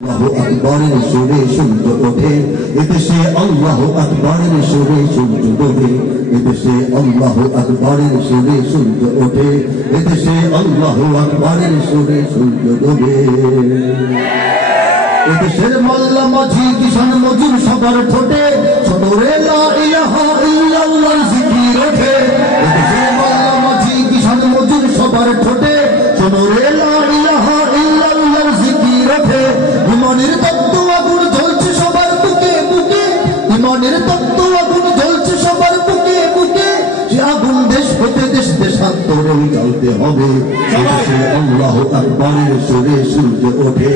আল্লাহু আকবরের সুরে সূর্য ওঠে, এদেশে আল্লাহু আকবরের সুরে সূর্য ডোবে। এদেশে আল্লাহু আকবরের সুরে সূর্য ওঠে, এদেশে আল্লাহু আকবরের সুরে সূর্য ডোবে। এদেশের মোল্লা মাঝি কিষান মজুর সবার ঠোঁটে সদরে লা ইলাহা ইল্লাল্লাহর জিকির ওঠে। এদেশের মোল্লা মাঝি কিষান মজুর সবার ঠোঁটে সদরে লা ইলাহা ইল্লাল্লাহর জিকির ওঠে। ইমানের তত্ত্ব আগুন জ্বলছে সবার বুকে বুকে, ইমানের তত্ত্ব আগুন জ্বলছে সবার বুকে বুকে। সে আগুন দেশ হতে দেশ দেশান্তরেও জ্বলতে হবে। এদেশে আল্লাহু আকবরের সুরে সূর্য ওঠে,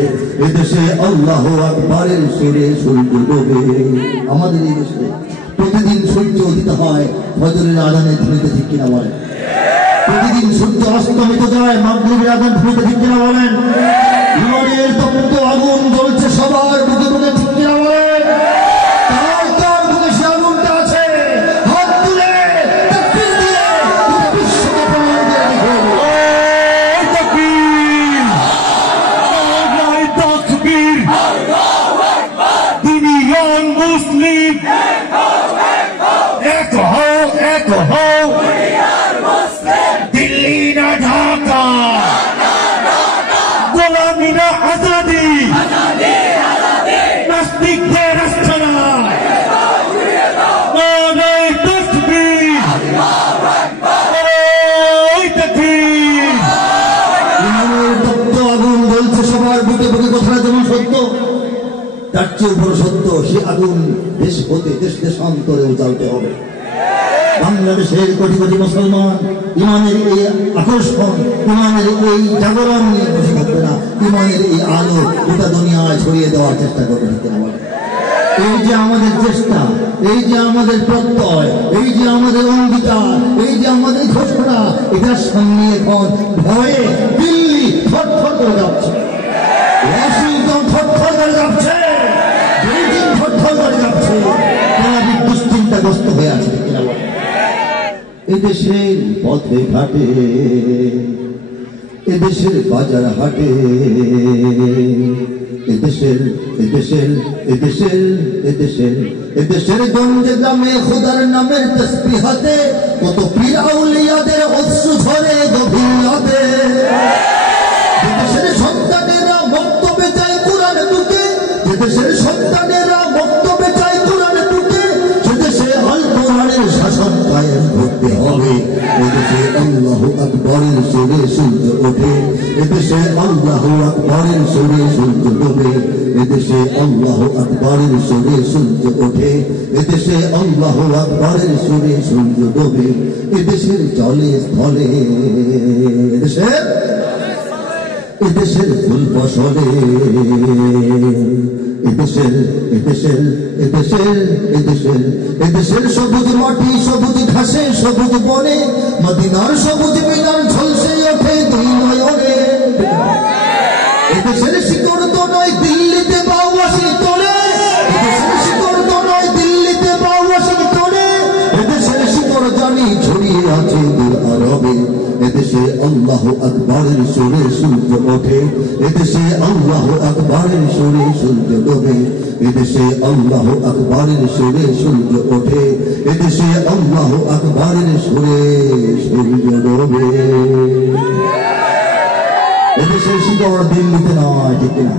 এদেশে আল্লাহু আকবরের সুরে সূর্য ডোবে। আমাদের এই দেশে প্রতিদিন সূর্য উদিত হয় ফজরের আযানের ধ্বনিতে, ঠিক কিনা বলেন? প্রতিদিন সূর্য অস্তমিত যায় মাগরিবের আযান ধ্বনিতে, ঠিক কিনা বলেন? ইমানের তপ্ত আগুন জ্বলছে সবার বুকে বুকে, ঠিক কিনা বলেন? কার কার বুকে সে আগুনটা আছে? হাত তুলে তাকবীর দিয়ে পুরো বিশ্বকে প্রমাণ দিয়ে দেখুন। তাকবীর, আল্লাহু তাকবীর, দুনিয়ার মুসলিম এক হও, এক হও, দিল্লি না ঢাকা, গোলামি না আজাদি, নাস্তিকদের আস্তানা, নারায়ে তাকবীর, নারায়ে তাকবীর। ইমানের তপ্ত আগুন জ্বলছে সবার বুকে বুকে, কথাটা যেমন সত্য তার চেয়ে বড় সত্য সে আগুন দেশ হতে দেশ দেশান্তরেও জ্বলতে হবে। বাংলাদেশের কোটি কোটি মুসলমান ইমানের এই আকর্ষণ, ইমানের এই জাগরণ নিয়ে বসে থাকবে না, ইমানের এই আলো গোটা দুনিয়ায় ছড়িয়ে দেওয়ার চেষ্টা করবে। এই যে আমাদের চেষ্টা, এই যে আমাদের প্রত্যয়, এই যে আমাদের অঙ্গীকার, এই যে আমাদের ঘোষণা, এটার সামনে এখন ভয়ে দিল্লি থরথর করে যাচ্ছে, ওয়াশিংটন থরথর করে যাচ্ছে, বেইজিং থরথর করে যাচ্ছে, তারা দুশ্চিন্তাগ্রস্ত হয়ে আছে। এদেশের পথে ঘাটে, এদেশের বাজার হাটে, এদেশের এদেশের এদেশের এদেশের এদেশের গঞ্জে গ্রামে খোদার নামের তাসবিহ হাতে কত পীর আউলিয়াদের অশ্রু ঝরে গভীর রাতে। এদেশের সন্তানেরা বক্তব্যে চায় কোরআন বুকে, এদেশের সন্তানেরা বক্তব্যে চায় কোরআন বুকে, সেদেশে আল কোরআনের শাসন কায়েম করতে হবে। এদেশে আল্লাহু আকবরের সুরে সূর্য ওঠে, এদেশে আল্লাহু আকবরের সুরে সূর্য ডোবে। এদেশে আল্লাহু আকবরের সুরে সূর্য ওঠে, এদেশে আল্লাহু আকবরের সুরে সূর্য ডোবে। এদেশের জলে স্থলে, এদেশের ফুল ফসলে, এদেশের এদেশের এদেশের এদেশের এদেশের সবুজ মাটি সবুজ ঘাসে সবুজ বনে, মদিনার সবুজ মিনার ঝলসে ওঠে দুই নয়নে। এদেশের শিকড় তো নয় দিল্লিতে বা ওয়াশিংটনে, এদেশের শিকড় তো নয় দিল্লিতে বা ওয়াশিংটনে, এদেশের শিকড় জানি ছড়িয়ে আছে দূর আরবে। এদেশে আল্লাহু আকবরের সুরে সূর্য ওঠে, এদেশে আল্লাহু আকবরের সুরে সূর্য ডোবে। এদেশে আল্লাহু আকবরের সুরে সূর্য ওঠে, এদেশে আল্লাহু আকবরের সুরে সূর্য ডোবে। এদেশের শিকড় দিল্লিতে নয়, ঠিক না?